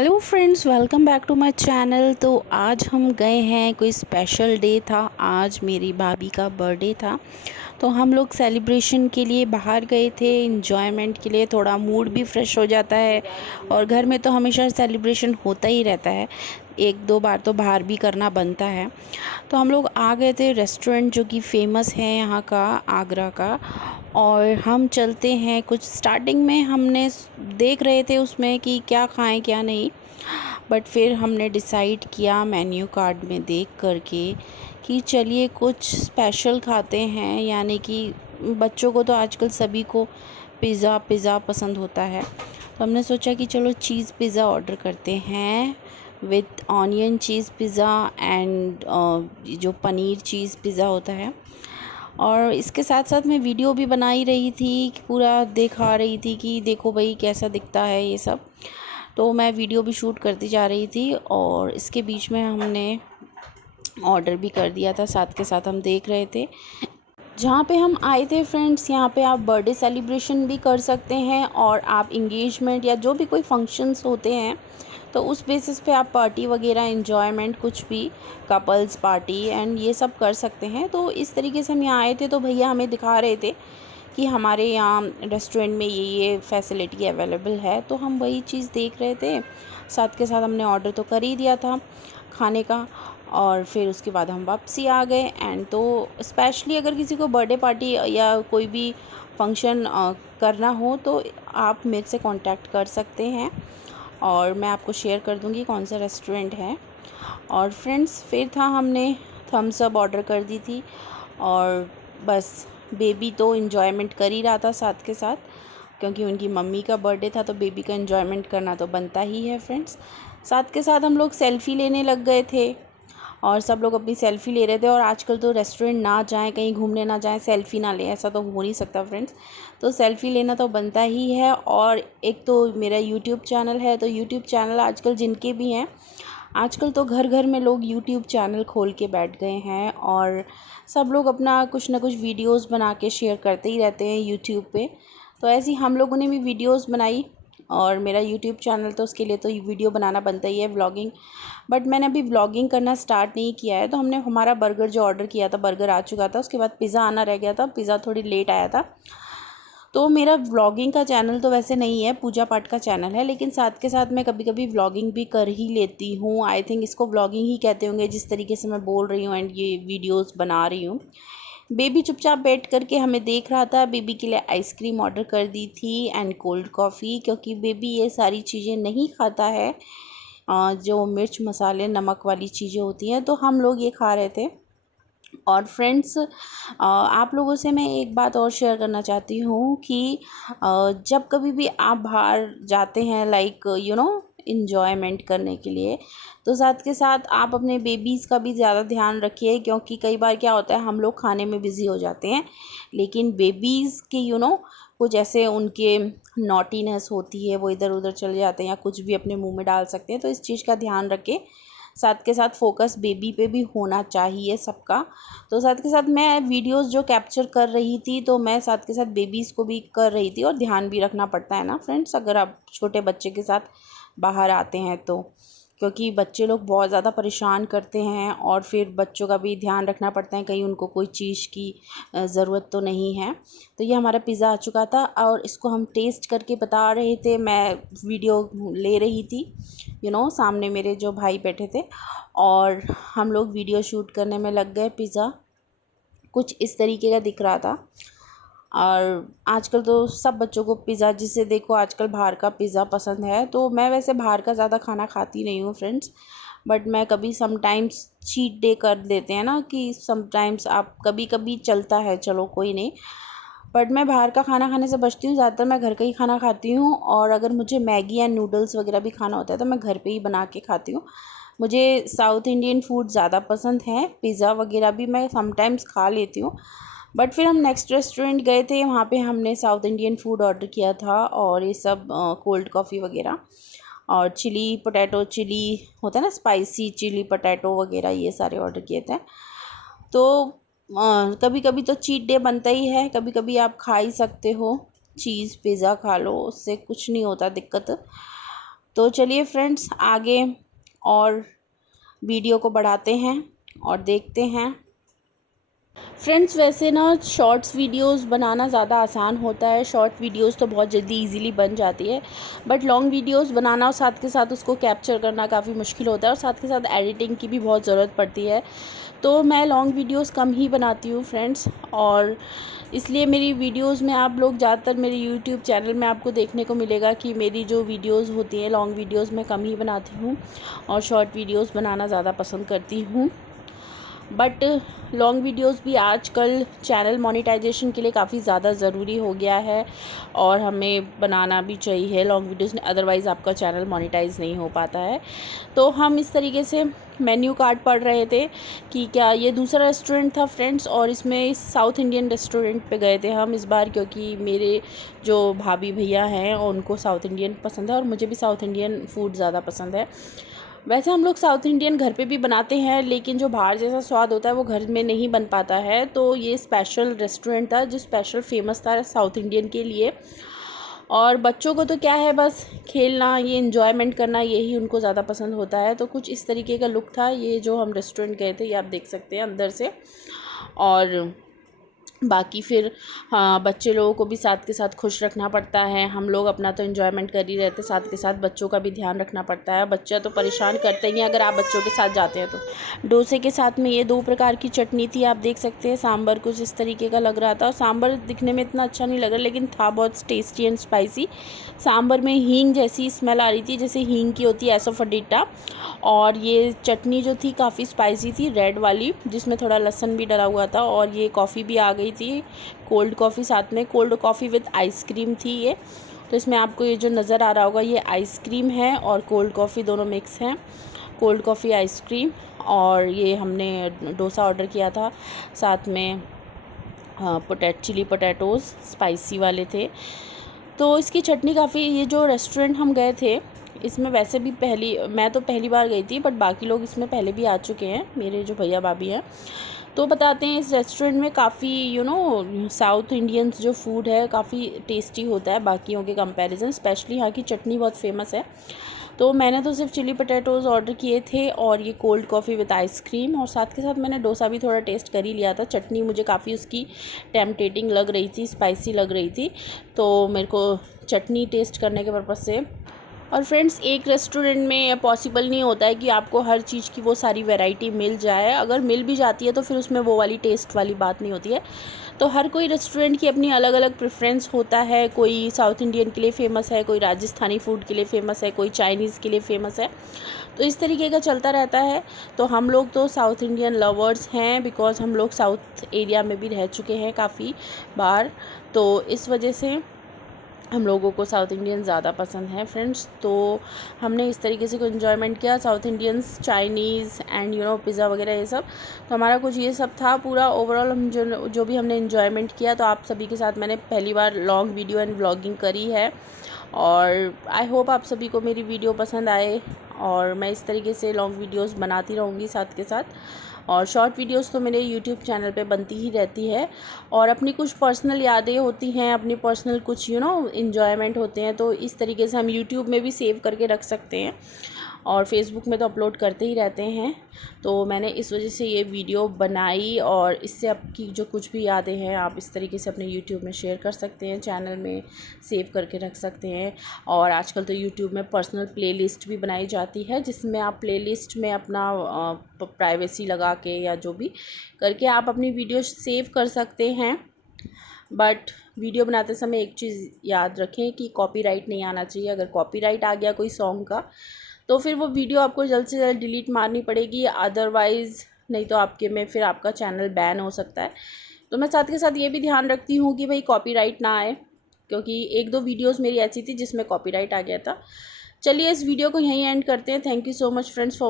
Hello friends, welcome back to my channel. तो आज हम गए हैं, कोई स्पेशल डे था। आज मेरी भाभी का बर्थडे था, तो हम लोग सेलिब्रेशन के लिए बाहर गए थे। इन्जॉयमेंट के लिए, थोड़ा मूड भी फ्रेश हो जाता है। और घर में तो हमेशा सेलिब्रेशन होता ही रहता है, एक दो बार तो बाहर भी करना बनता है। तो हम लोग आ गए थे रेस्टोरेंट जो कि फ़ेमस है यहाँ का, आगरा का। और हम चलते हैं, कुछ स्टार्टिंग में हमने देख रहे थे उसमें कि क्या खाएं क्या नहीं, बट फिर हमने डिसाइड किया मेन्यू कार्ड में देख करके कि चलिए कुछ स्पेशल खाते हैं। यानी कि बच्चों को तो आजकल सभी को पिज़्ज़ा पिज़्ज़ा पसंद होता है, तो हमने सोचा कि चलो चीज़ पिज़्ज़ा ऑर्डर करते हैं with onion cheese pizza and जो पनीर चीज़ पिज़्ज़ा होता है। और इसके साथ साथ मैं वीडियो भी बना ही रही थी, पूरा दिखा रही थी कि देखो भाई कैसा दिखता है ये सब। तो मैं वीडियो भी शूट करती जा रही थी और इसके बीच में हमने ऑर्डर भी कर दिया था, साथ के साथ हम देख रहे थे। जहाँ पे हम आए थे फ्रेंड्स, यहाँ पे आप बर्थडे सेलिब्रेशन भी कर सकते हैं और आप इंगेजमेंट या जो भी कोई फंक्शंस होते हैं तो उस बेसिस पे आप पार्टी वगैरह एंजॉयमेंट कुछ भी, कपल्स पार्टी एंड ये सब कर सकते हैं। तो इस तरीके से हम यहाँ आए थे, तो भैया हमें दिखा रहे थे कि हमारे यहाँ रेस्टोरेंट में ये फैसिलिटी अवेलेबल है। तो हम वही चीज़ देख रहे थे, साथ के साथ हमने ऑर्डर तो कर ही दिया था खाने का। और फिर उसके बाद हम वापसी आ गए। एंड तो स्पेशली अगर किसी को बर्थडे पार्टी या कोई भी फंक्शन करना हो तो आप मेरे से कांटेक्ट कर सकते हैं और मैं आपको शेयर कर दूंगी कौन सा रेस्टोरेंट है। और फ्रेंड्स फिर था, हमने थम्स अप ऑर्डर कर दी थी और बस बेबी तो इन्जॉयमेंट कर ही रहा था साथ के साथ, क्योंकि उनकी मम्मी का बर्थडे था तो बेबी का इन्जॉयमेंट करना तो बनता ही है फ्रेंड्स। साथ के साथ हम लोग सेल्फ़ी लेने लग गए थे और सब लोग अपनी सेल्फ़ी ले रहे थे। और आजकल तो रेस्टोरेंट ना जाएं, कहीं घूमने ना जाएं, सेल्फ़ी ना लें, ऐसा तो हो नहीं सकता फ्रेंड्स। तो सेल्फ़ी लेना तो बनता ही है। और एक तो मेरा यूट्यूब चैनल है, तो यूट्यूब चैनल आजकल जिनके भी हैं, आजकल तो घर घर में लोग यूट्यूब चैनल खोल के बैठ गए हैं और सब लोग अपना कुछ ना कुछ वीडियोस बना के शेयर करते ही रहते हैं यूट्यूब पे। तो ऐसे ही हम लोगों ने भी वीडियोस बनाई और मेरा यूट्यूब चैनल तो उसके लिए तो वीडियो बनाना बनता ही है, व्लॉगिंग। बट मैंने अभी व्लॉगिंग करना स्टार्ट नहीं किया है। तो हमने हमारा बर्गर जो ऑर्डर किया था, बर्गर आ चुका था, उसके बाद पिज़्ज़ा आना रह गया था, पिज़्ज़ा थोड़ी लेट आया था। तो मेरा व्लॉगिंग का चैनल तो वैसे नहीं है, पूजा पाठ का चैनल है, लेकिन साथ के साथ मैं कभी कभी व्लॉगिंग भी कर ही लेती हूँ। आई थिंक इसको व्लॉगिंग ही कहते होंगे जिस तरीके से मैं बोल रही हूँ एंड ये वीडियोस बना रही हूँ। बेबी चुपचाप बैठ करके हमें देख रहा था। बेबी के लिए आइसक्रीम ऑर्डर कर दी थी एंड कोल्ड कॉफ़ी, क्योंकि बेबी ये सारी चीज़ें नहीं खाता है, जो मिर्च मसाले नमक वाली चीज़ें होती हैं, तो हम लोग ये खा रहे थे। और फ्रेंड्स, आप लोगों से मैं एक बात और शेयर करना चाहती हूँ कि जब कभी भी आप बाहर जाते हैं, लाइक इन्जॉयमेंट करने के लिए, तो साथ के साथ आप अपने बेबीज़ का भी ज़्यादा ध्यान रखिए। क्योंकि कई बार क्या होता है, हम लोग खाने में बिज़ी हो जाते हैं, लेकिन बेबीज़ के कुछ ऐसे उनके नॉटीनेस होती है, वो इधर उधर चले जाते हैं या कुछ भी अपने मुंह में डाल सकते हैं। तो इस चीज़ का ध्यान रखें। साथ के साथ फोकस बेबी पे भी होना चाहिए सबका। तो साथ के साथ मैं वीडियोस जो कैप्चर कर रही थी, तो मैं साथ के साथ बेबीज़ को भी कर रही थी। और ध्यान भी रखना पड़ता है ना फ्रेंड्स, अगर आप छोटे बच्चे के साथ बाहर आते हैं तो, क्योंकि बच्चे लोग बहुत ज़्यादा परेशान करते हैं और फिर बच्चों का भी ध्यान रखना पड़ता है, कहीं उनको कोई चीज़ की ज़रूरत तो नहीं है। तो ये हमारा पिज़्ज़ा आ चुका था और इसको हम टेस्ट करके बता रहे थे, मैं वीडियो ले रही थी। सामने मेरे जो भाई बैठे थे और हम लोग वीडियो शूट करने में लग गए। पिज़्ज़ा कुछ इस तरीके का दिख रहा था। और आजकल तो सब बच्चों को पिज़्ज़ा, जिसे देखो आजकल बाहर का पिज़्ज़ा पसंद है। तो मैं वैसे बाहर का ज़्यादा खाना खाती नहीं हूँ फ्रेंड्स, बट मैं कभी समटाइम्स चीट डे कर देते हैं ना, कि समटाइम्स आप कभी कभी चलता है, चलो कोई नहीं। बट मैं बाहर का खाना खाने से बचती हूँ, ज़्यादातर मैं घर का ही खाना खाती हूँ। और अगर मुझे मैगी या नूडल्स वगैरह भी खाना होता है तो मैं घर पे ही बना के खाती हूँ। मुझे साउथ इंडियन फूड ज़्यादा पसंद है, पिज़्ज़ा वगैरह भी मैं समटाइम्स खा लेती हूँ। बट फिर हम नेक्स्ट रेस्टोरेंट गए थे, वहाँ पे हमने साउथ इंडियन फूड ऑर्डर किया था और ये सब कोल्ड कॉफ़ी वगैरह और चिली पोटैटो, चिली होता है ना स्पाइसी चिली पोटैटो वगैरह, ये सारे ऑर्डर किए थे। तो कभी कभी तो चीट डे बनता ही है, कभी कभी आप खा ही सकते हो, चीज़ पिज़्ज़ा खा लो, उससे कुछ नहीं होता दिक्कत। तो चलिए फ्रेंड्स, आगे और वीडियो को बढ़ाते हैं और देखते हैं। फ्रेंड्स, वैसे ना शॉर्ट्स वीडियोस बनाना ज़्यादा आसान होता है। शॉर्ट वीडियोस तो बहुत जल्दी इजीली बन जाती है, बट लॉन्ग वीडियोस बनाना और साथ के साथ उसको कैप्चर करना काफ़ी मुश्किल होता है और साथ के साथ एडिटिंग की भी बहुत ज़रूरत पड़ती है। तो मैं लॉन्ग वीडियोस कम ही बनाती हूँ फ्रेंड्स, और इसलिए मेरी वीडियोस में आप लोग ज़्यादातर मेरे यूट्यूब चैनल में आपको देखने को मिलेगा कि मेरी जो वीडियोस होती हैं लॉन्ग वीडियोस मैं कम ही बनाती हूँ और शॉर्ट वीडियोस बनाना ज़्यादा पसंद करती हूँ। बट लॉन्ग वीडियोस भी आजकल चैनल मोनेटाइजेशन के लिए काफ़ी ज़्यादा ज़रूरी हो गया है और हमें बनाना भी चाहिए लॉन्ग वीडियोस, अदरवाइज़ आपका चैनल मोनेटाइज नहीं हो पाता है। तो हम इस तरीके से मेन्यू कार्ड पढ़ रहे थे कि क्या ये दूसरा रेस्टोरेंट था फ्रेंड्स, और इसमें साउथ इंडियन रेस्टोरेंट पे गए थे हम इस बार, क्योंकि मेरे जो भाभी भैया हैं उनको साउथ इंडियन पसंद है और मुझे भी साउथ इंडियन फूड ज़्यादा पसंद है। वैसे हम लोग साउथ इंडियन घर पे भी बनाते हैं, लेकिन जो बाहर जैसा स्वाद होता है वो घर में नहीं बन पाता है। तो ये स्पेशल रेस्टोरेंट था जो स्पेशल फेमस था साउथ इंडियन के लिए। और बच्चों को तो क्या है, बस खेलना, ये इन्जॉयमेंट करना, यही उनको ज़्यादा पसंद होता है। तो कुछ इस तरीके का लुक था ये जो हम रेस्टोरेंट गए थे, ये आप देख सकते हैं अंदर से। और बाकी फिर हाँ, बच्चे लोगों को भी साथ के साथ खुश रखना पड़ता है। हम लोग अपना तो एंजॉयमेंट कर ही रहते, साथ के साथ बच्चों का भी ध्यान रखना पड़ता है। बच्चा तो परेशान करते ही हैं अगर आप बच्चों के साथ जाते हैं तो। डोसे के साथ में ये 2 प्रकार की चटनी थी, आप देख सकते हैं। सांभर कुछ इस तरीके का लग रहा था और सांभर दिखने में इतना अच्छा नहीं लग रहा, लेकिन था बहुत टेस्टी एंड स्पाइसी। सांभर में हींग जैसी स्मेल आ रही थी, जैसे हींग की होती है एसोफोडिटा। और ये चटनी जो थी काफ़ी स्पाइसी थी, रेड वाली, जिसमें थोड़ा लहसुन भी डला हुआ था। और ये कॉफ़ी भी आ गई थी, कोल्ड कॉफ़ी साथ में, कोल्ड कॉफ़ी विद आइसक्रीम थी ये। तो इसमें आपको ये जो नज़र आ रहा होगा ये आइसक्रीम है और कोल्ड कॉफ़ी दोनों मिक्स हैं, कोल्ड कॉफ़ी आइसक्रीम। और ये हमने डोसा ऑर्डर किया था, साथ में चिली पोटैटोज़ स्पाइसी वाले थे। तो इसकी चटनी काफ़ी, ये जो रेस्टोरेंट हम गए थे इसमें वैसे भी मैं तो पहली बार गई थी, बट बाकी लोग इसमें पहले भी आ चुके हैं, मेरे जो भैया भाभी हैं। तो बताते हैं इस रेस्टोरेंट में काफ़ी साउथ इंडियंस जो फूड है काफ़ी टेस्टी होता है बाकियों के कंपैरिजन। स्पेशली यहाँ की चटनी बहुत फेमस है। तो मैंने तो सिर्फ चिली पोटैटोज़ ऑर्डर किए थे और ये कोल्ड कॉफ़ी विद आइसक्रीम, और साथ के साथ मैंने डोसा भी थोड़ा टेस्ट कर ही लिया था। चटनी मुझे काफ़ी उसकी टेम्पटेटिंग लग रही थी, स्पाइसी लग रही थी, तो मेरे को चटनी टेस्ट करने के पर्पज़ से। और फ्रेंड्स, एक रेस्टोरेंट में पॉसिबल नहीं होता है कि आपको हर चीज़ की वो सारी वैरायटी मिल जाए। अगर मिल भी जाती है तो फिर उसमें वो वाली टेस्ट वाली बात नहीं होती है। तो हर कोई रेस्टोरेंट की अपनी अलग अलग प्रेफरेंस होता है। कोई साउथ इंडियन के लिए फ़ेमस है, कोई राजस्थानी फूड के लिए फ़ेमस है, कोई चाइनीज़ के लिए फ़ेमस है। तो इस तरीके का चलता रहता है। तो हम लोग तो साउथ इंडियन लवर्स हैं, बिकॉज़ हम लोग साउथ एरिया में भी रह चुके हैं काफ़ी बार। तो इस वजह से हम लोगों को साउथ इंडियन ज़्यादा पसंद है फ्रेंड्स। तो हमने इस तरीके से कुछ इन्जॉयमेंट किया, south Indians, Chinese and pizza वगैरह ये सब। तो हमारा कुछ ये सब था पूरा ओवरऑल। हम जो भी हमने इन्जॉयमेंट किया, तो आप सभी के साथ मैंने पहली बार लॉन्ग वीडियो एंड व्लॉगिंग करी है। और आई होप आप सभी को मेरी वीडियो पसंद आए, और मैं इस तरीके से लॉन्ग वीडियोस बनाती रहूँगी साथ के साथ। और शॉर्ट वीडियोस तो मेरे यूट्यूब चैनल पे बनती ही रहती है। और अपनी कुछ पर्सनल यादें होती हैं, अपनी पर्सनल कुछ इन्जॉयमेंट होते हैं, तो इस तरीके से हम यूट्यूब में भी सेव करके रख सकते हैं और फेसबुक में तो अपलोड करते ही रहते हैं। तो मैंने इस वजह से ये वीडियो बनाई, और इससे आपकी जो कुछ भी यादें हैं आप इस तरीके से अपने यूट्यूब में शेयर कर सकते हैं, चैनल में सेव करके रख सकते हैं। और आजकल तो यूट्यूब में पर्सनल प्लेलिस्ट भी बनाई जाती है, जिसमें आप प्लेलिस्ट में अपना प्राइवेसी लगा के या जो भी करके आप अपनी वीडियो सेव कर सकते हैं। बट वीडियो बनाते समय एक चीज़ याद रखें कि कॉपीराइट नहीं आना चाहिए। अगर कॉपीराइट आ गया कोई सॉन्ग का, तो फिर वो वीडियो आपको जल्द से जल्द डिलीट मारनी पड़ेगी, अदरवाइज़ नहीं तो आपके में फिर आपका चैनल बैन हो सकता है। तो मैं साथ के साथ ये भी ध्यान रखती हूँ कि भाई कॉपीराइट ना आए, क्योंकि 1-2 वीडियोस मेरी ऐसी थी जिसमें कॉपीराइट आ गया था। चलिए इस वीडियो को यहीं एंड करते हैं। Thank you so much friends for